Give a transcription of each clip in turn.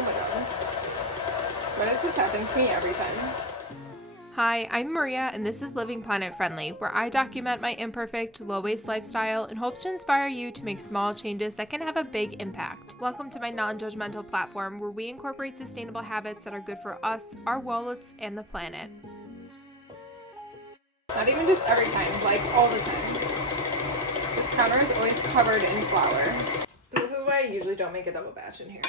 Oh my god. Why does this happen to me every time? Hi, I'm Maria, and this is Living Planet Friendly, where I document my imperfect, low-waste lifestyle in hopes to inspire you to make small changes that can have a big impact. Welcome to my non-judgmental platform, where we incorporate sustainable habits that are good for us, our wallets, and the planet. Not even just every time, like all the time. This counter is always covered in flour. This is why I usually don't make a double batch in here.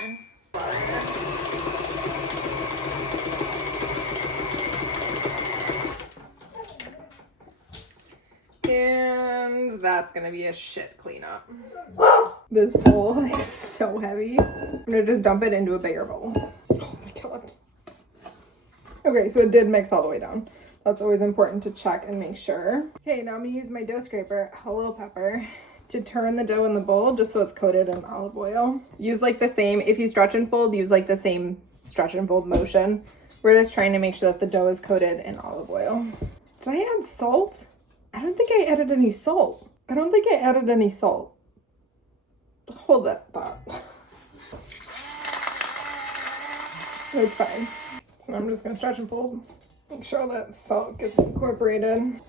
And that's gonna be a shit cleanup. This bowl is so heavy. I'm gonna just dump it into a bigger bowl. Oh my god. Okay, so it did mix all the way down. That's always important to check and make sure. Okay, now I'm gonna use my dough scraper, hello pepper, to turn the dough in the bowl just so it's coated in olive oil. Use like the same, if you stretch and fold, use like the same stretch and fold motion. We're just trying to make sure that the dough is coated in olive oil. Did I add salt? I don't think I added any salt. Hold that thought. That's fine. So I'm just gonna stretch and fold. Make sure that salt gets incorporated.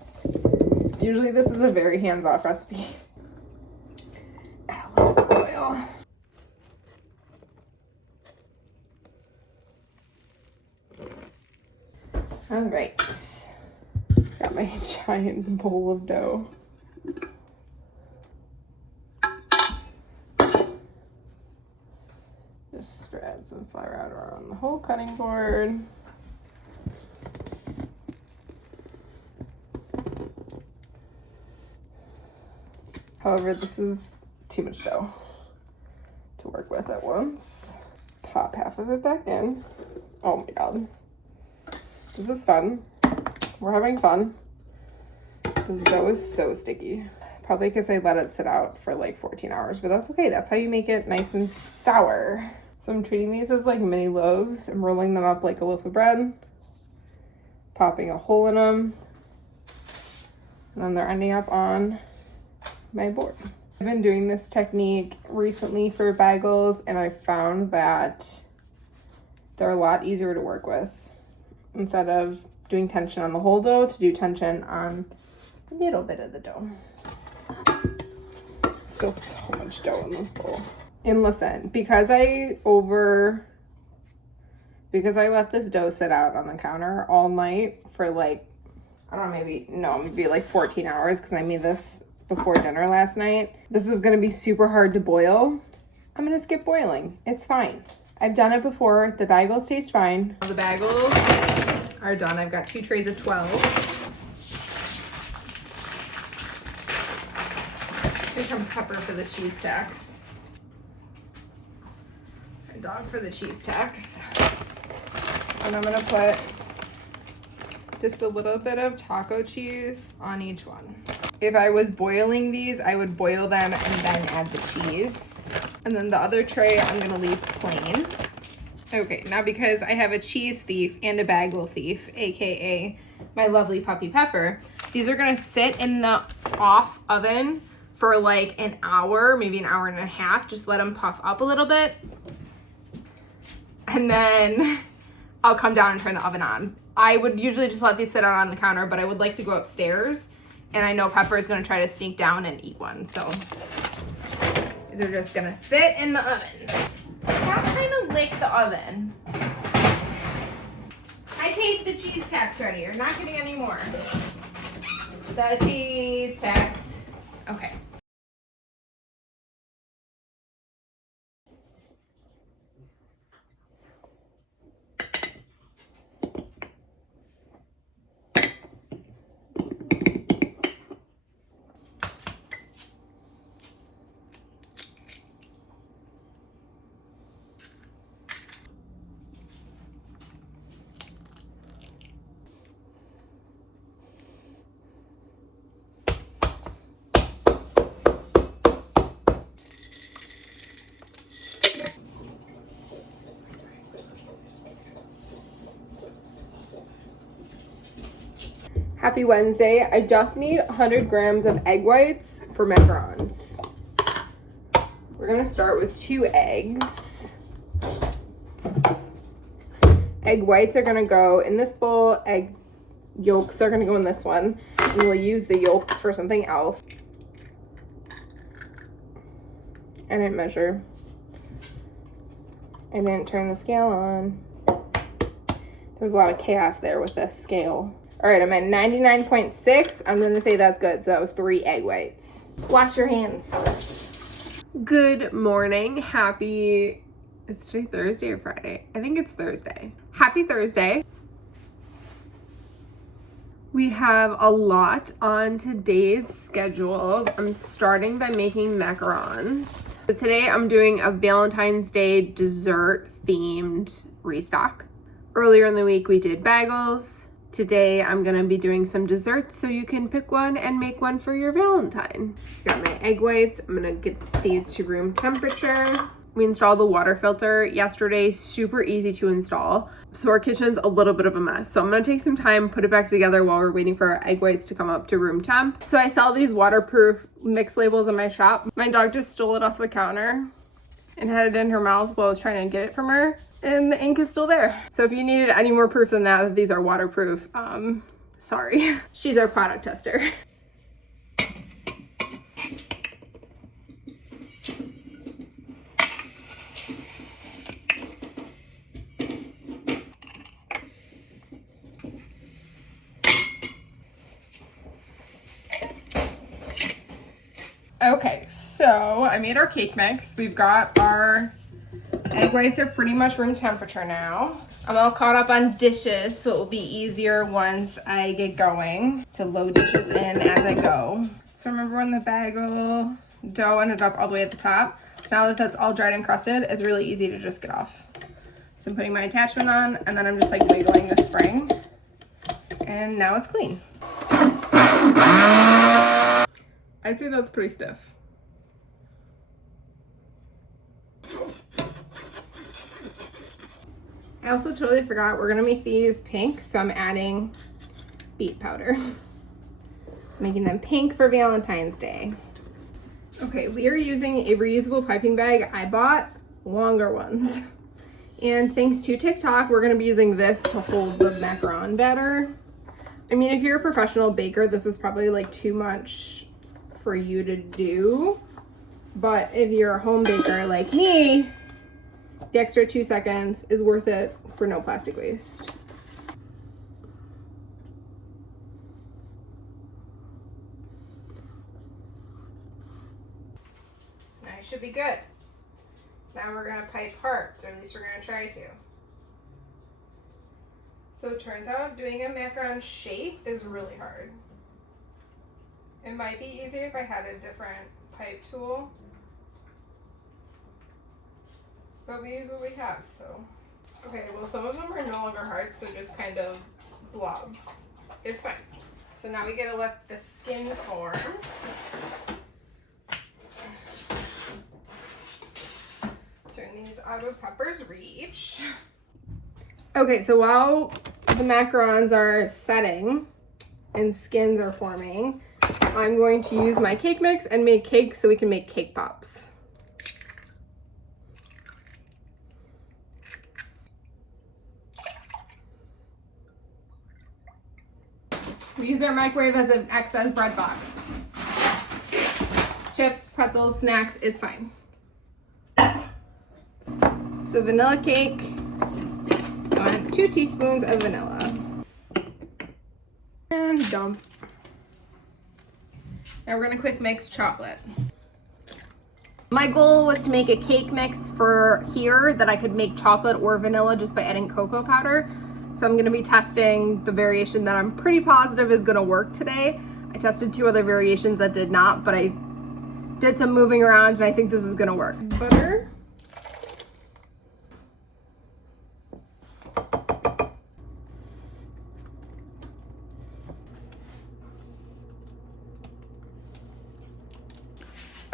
Usually this is a very hands-off recipe. Add a little bit of oil. All right. Got my giant bowl of dough. Just spread some flour out around the whole cutting board. However, this is too much dough to work with at once. Pop half of it back in. Oh my god. This is fun. We're having fun. This dough is so sticky. Probably because I let it sit out for like 14 hours, but that's okay. That's how you make it nice and sour. So I'm treating these as like mini loaves. I'm rolling them up like a loaf of bread, popping a hole in them, and then they're ending up on my board. I've been doing this technique recently for bagels, and I found that they're a lot easier to work with. Instead of doing tension on the whole dough, to do tension on the middle bit of the dough. Still so much dough in this bowl. And listen, because I let this dough sit out on the counter all night for like, I don't know, maybe like 14 hours, because I made this before dinner last night. This is gonna be super hard to boil. I'm gonna skip boiling. It's fine. I've done it before. The bagels taste fine. The bagels are done. I've got 2 trays of 12. Here comes Pepper for the cheese tax. My dog for the cheese tax. And I'm gonna put just a little bit of taco cheese on each one. If I was boiling these, I would boil them and then add the cheese. And then the other tray I'm gonna leave plain. Okay, now because I have a cheese thief and a bagel thief, AKA my lovely puppy Pepper, these are gonna sit in the off oven for like an hour, maybe an hour and a half. Just let them puff up a little bit. And then I'll come down and turn the oven on. I would usually just let these sit out on the counter, but I would like to go upstairs. And I know Pepper is gonna try to sneak down and eat one, so these are just gonna sit in the oven. Stop trying to lick the oven. I paid the cheese tax already. You're not getting any more. The cheese tax. Okay. Happy Wednesday. I just need 100 grams of egg whites for macarons. We're gonna start with 2 eggs. egg whites are gonna go in this bowl, egg yolks are gonna go in this one, and we'll use the yolks for something else. I didn't measure. I didn't turn the scale on. There's a lot of chaos there with this scale. All right, I'm at 99.6. I'm gonna say that's good. So that was 3 egg whites. Wash your hands. Good morning. It's today Thursday or Friday? I think it's Thursday. Happy Thursday. We have a lot on today's schedule. I'm starting by making macarons. So today I'm doing a Valentine's Day dessert themed restock. Earlier in the week we did bagels. Today I'm gonna be doing some desserts so you can pick one and make one for your Valentine. Got my egg whites. I'm gonna get these to room temperature. We installed the water filter yesterday, super easy to install. So our kitchen's a little bit of a mess. So I'm gonna take some time, put it back together while we're waiting for our egg whites to come up to room temp. So I sell these waterproof mix labels in my shop. My dog just stole it off the counter and had it in her mouth while I was trying to get it from her. And the ink is still there. So if you needed any more proof than that these are waterproof, sorry. She's our product tester. Okay, so I made our cake mix. We've got our egg whites are pretty much room temperature now. I'm all caught up on dishes, so it will be easier once I get going to load dishes in as I go. So remember when the bagel dough ended up all the way at the top? So now that that's all dried and crusted, it's really easy to just get off. So I'm putting my attachment on, and then I'm just like wiggling the spring. And now it's clean. I'd say that's pretty stiff. I also totally forgot we're gonna make these pink, so I'm adding beet powder. Making them pink for Valentine's Day. Okay, we are using a reusable piping bag. I bought longer ones. And thanks to TikTok, we're gonna be using this to hold the macaron batter. I mean, if you're a professional baker, this is probably like too much for you to do. But if you're a home baker like me, the extra 2 seconds is worth it for no plastic waste. Now you should be good. Now we're gonna pipe hard, or at least we're gonna try to. So it turns out doing a macaron shape is really hard. It might be easier if I had a different pipe tool. But we use what we have, so. Okay, well some of them are no longer hard, so just kind of blobs. It's fine. So now we gotta let the skin form. Turn these agua peppers reach. Okay, so while the macarons are setting and skins are forming, I'm going to use my cake mix and make cake so we can make cake pops. We use our microwave as an excess bread box. Chips, pretzels, snacks, it's fine. So vanilla cake, I want 2 teaspoons of vanilla. And dump. Now we're gonna quick mix chocolate. My goal was to make a cake mix for here that I could make chocolate or vanilla just by adding cocoa powder. So I'm gonna be testing the variation that I'm pretty positive is gonna work today. I tested 2 other variations that did not, but I did some moving around and I think this is gonna work. Butter.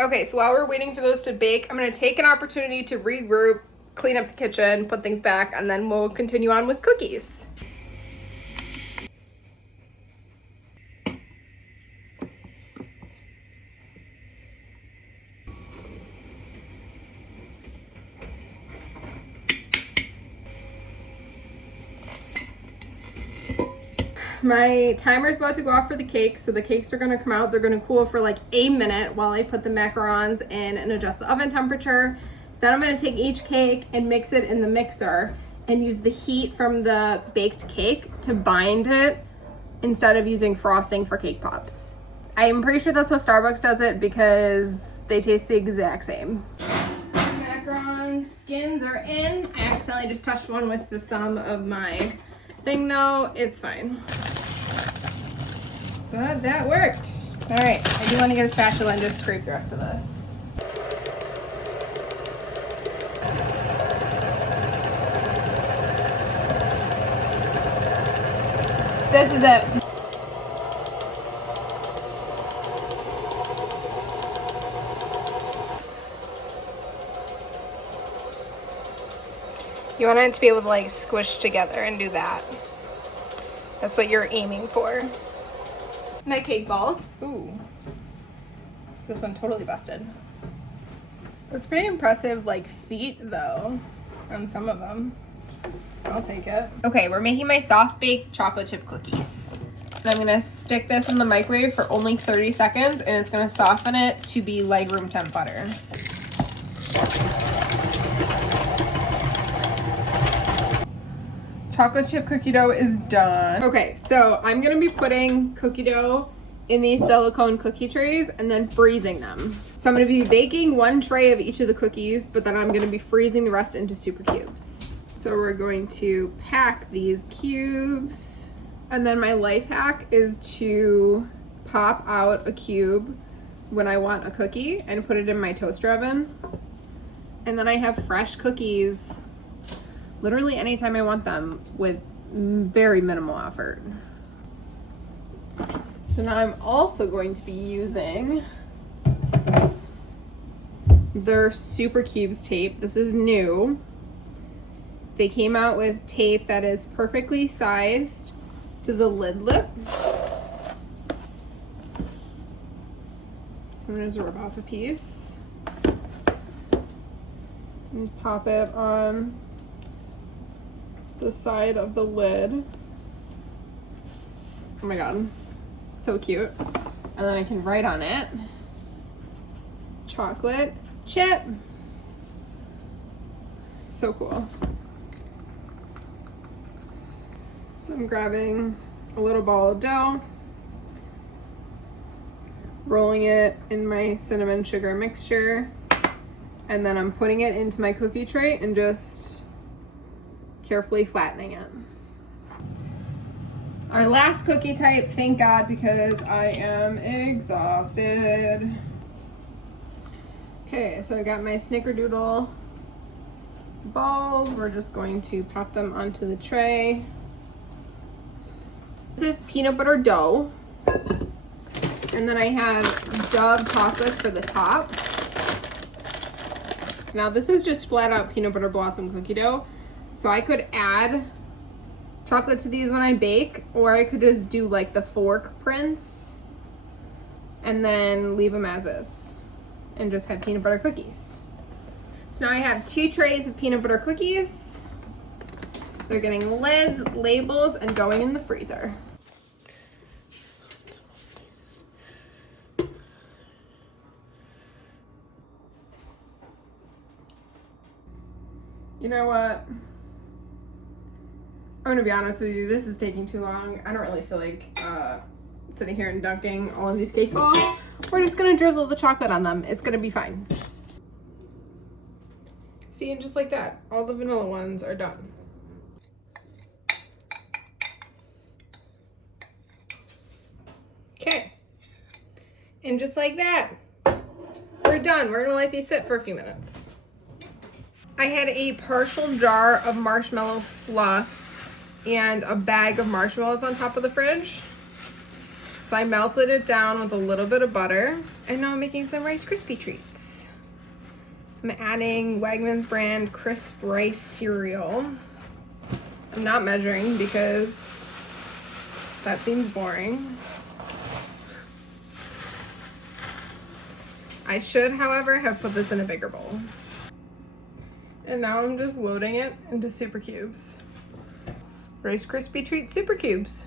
Okay, so while we're waiting for those to bake, I'm gonna take an opportunity to regroup, clean up the kitchen, put things back, and then we'll continue on with cookies. my timer's about to go off for the cakes, so the cakes are gonna come out. They're gonna cool for like a minute while I put the macarons in and adjust the oven temperature. Then I'm gonna take each cake and mix it in the mixer and use the heat from the baked cake to bind it instead of using frosting for cake pops. I'm pretty sure that's how Starbucks does it because they taste the exact same. Macarons skins are in. I accidentally just touched one with the thumb of my thing though. It's fine. But that worked. All right, I do want to get a spatula and just scrape the rest of this. This is it. You want it to be able to like squish together and do that. That's what you're aiming for. My cake balls. Ooh. This one totally busted. It's pretty impressive like feet though on some of them. I'll take it. Okay, we're making my soft baked chocolate chip cookies. And I'm gonna stick this in the microwave for only 30 seconds and it's gonna soften it to be like room temp butter. Chocolate chip cookie dough is done. Okay, so I'm gonna be putting cookie dough in these silicone cookie trays and then freezing them. So I'm gonna be baking one tray of each of the cookies, but then I'm gonna be freezing the rest into super cubes. So we're going to pack these cubes. And then my life hack is to pop out a cube when I want a cookie and put it in my toaster oven. And then I have fresh cookies literally anytime I want them with very minimal effort. So now I'm also going to be using their Super Cubes tape. This is new. They came out with tape that is perfectly sized to the lid lip. I'm gonna just rip off a piece and pop it on the side of the lid. Oh my god, so cute. And then I can write on it, chocolate chip. So cool. So I'm grabbing a little ball of dough, rolling it in my cinnamon sugar mixture, and then I'm putting it into my cookie tray and just carefully flattening it. Our last cookie type, thank God, because I am exhausted. Okay, so I got my snickerdoodle balls. We're just going to pop them onto the tray. This is peanut butter dough. And then I have Dove chocolates for the top. Now this is just flat out peanut butter blossom cookie dough. So I could add chocolate to these when I bake, or I could just do like the fork prints and then leave them as is and just have peanut butter cookies. So now I have 2 trays of peanut butter cookies. They're getting lids, labels, and going in the freezer. You know what? I'm gonna be honest with you, this is taking too long. I don't really feel like sitting here and dunking all of these cake balls. We're just gonna drizzle the chocolate on them. It's gonna be fine. See, and just like that, all the vanilla ones are done. Okay. And just like that, we're done. We're gonna let these sit for a few minutes. I had a partial jar of marshmallow fluff and a bag of marshmallows on top of the fridge. So I melted it down with a little bit of butter, and now I'm making some Rice Krispie treats. I'm adding Wegmans brand crisp rice cereal. I'm not measuring because that seems boring. I should, however, have put this in a bigger bowl. And now I'm just loading it into super cubes. Rice Krispie Treat super cubes.